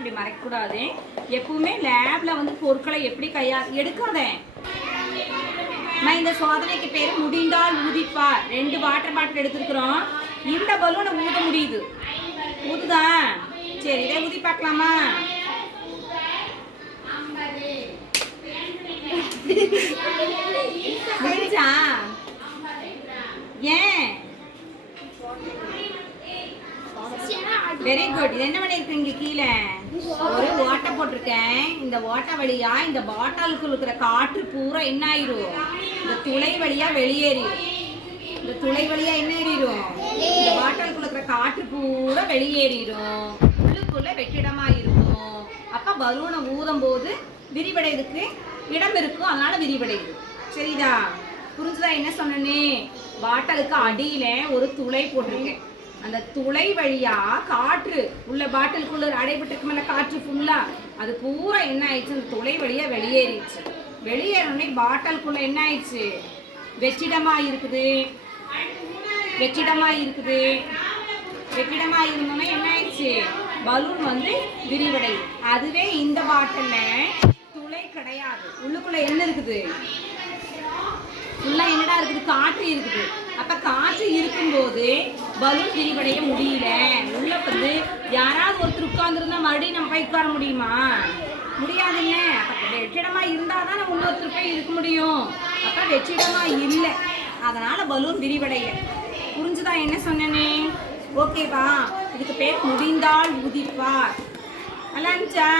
இப்படி மறைக்கக்கூடாது. எப்பவுமே லேப்ல வந்து பொருட்களை எப்படி கையா எடுக்கிறதே? நான் இந்த சோதனைக்கு பேர் முடிந்தால் ஊதிப்பார். ரெண்டு வாட்டர் பாட்டில் எடுத்துருக்குறோம். இந்த பலூனை ஊத முடியுது. ஊதுதா? சரி இதை ஊதி பார்க்கலாமா? முடிஞ்சா? ஏன்? வெரி குட் இது என்ன பண்ணிருக்கீங்க கீழே? ஒரு ஓட்டை போட்டிருக்கேன். இந்த ஓட்டை வழியா இந்த பாட்டிலுக்கு இருக்கிற காற்று பூரா என்ன ஆயிரும் இந்த துளை வழியா வெளியேறிடும் இந்த துளை வழியா என்ன ஏறிடும் இந்த பாட்டிலுக்குள்ள இருக்கிற காற்று பூரா வெளியேறிடும் உள்ளுக்குள்ள வெற்றிடமா இருக்கும். அப்ப பலூனை ஊதும் போது விரிவடையதுக்கு இடம் இருக்கும். அதனால விரிவடையுது சரிதா? புரிஞ்சுதா என்ன சொன்னனே? பாட்டிலுக்கு அடியில ஒரு துளை போட்டிருக்கேன். அந்த துளை வழியா காற்று உள்ள பாட்டிலுக்குள்ள அடைபட்டிருக்குமில்ல காற்று ஃபுல்லா அது பூரா என்ன ஆயிடுச்சு? அந்த துளை வழியா வெளியேறிடுச்சு. வெளியேறனே பாட்டிலுக்குள்ள என்ன ஆயிடுச்சு? வெற்றிடமா இருக்குது. வெற்றிடமா இருக்குது. வெற்றிடமா இருந்தோன்னே என்ன ஆயிடுச்சு? பலூன் வந்து விரிவடை அதுவே இந்த பாட்டில துளை கிடையாது. உள்ளுக்குள்ள என்ன இருக்குது? ஃபுல்லா என்னடா இருக்குது? காற்று இருக்குது. அப்ப காற்று இருக்கும்போது பலூன் விரிவடைய முடியல. உள்ள வந்து யாராவது ஒருத்தர் உட்கார்ந்துருந்தா மறுபடியும் நம்ம போய் உட்கார முடியுமா? முடியாதுல்ல வெற்றிடமா வெற்றிடமா இருந்தாதான் நம்ம இன்னொருத்தர் போய் இருக்க முடியும். அப்ப வெற்றிடமா இல்லை. அதனால பலூன் விரிவடையல புரிஞ்சுதா என்ன சொன்னனே? ஓகேவா? இதுக்கு பேர் முடிந்தால் உதிப்பார். நல்லா இருந்துச்சா?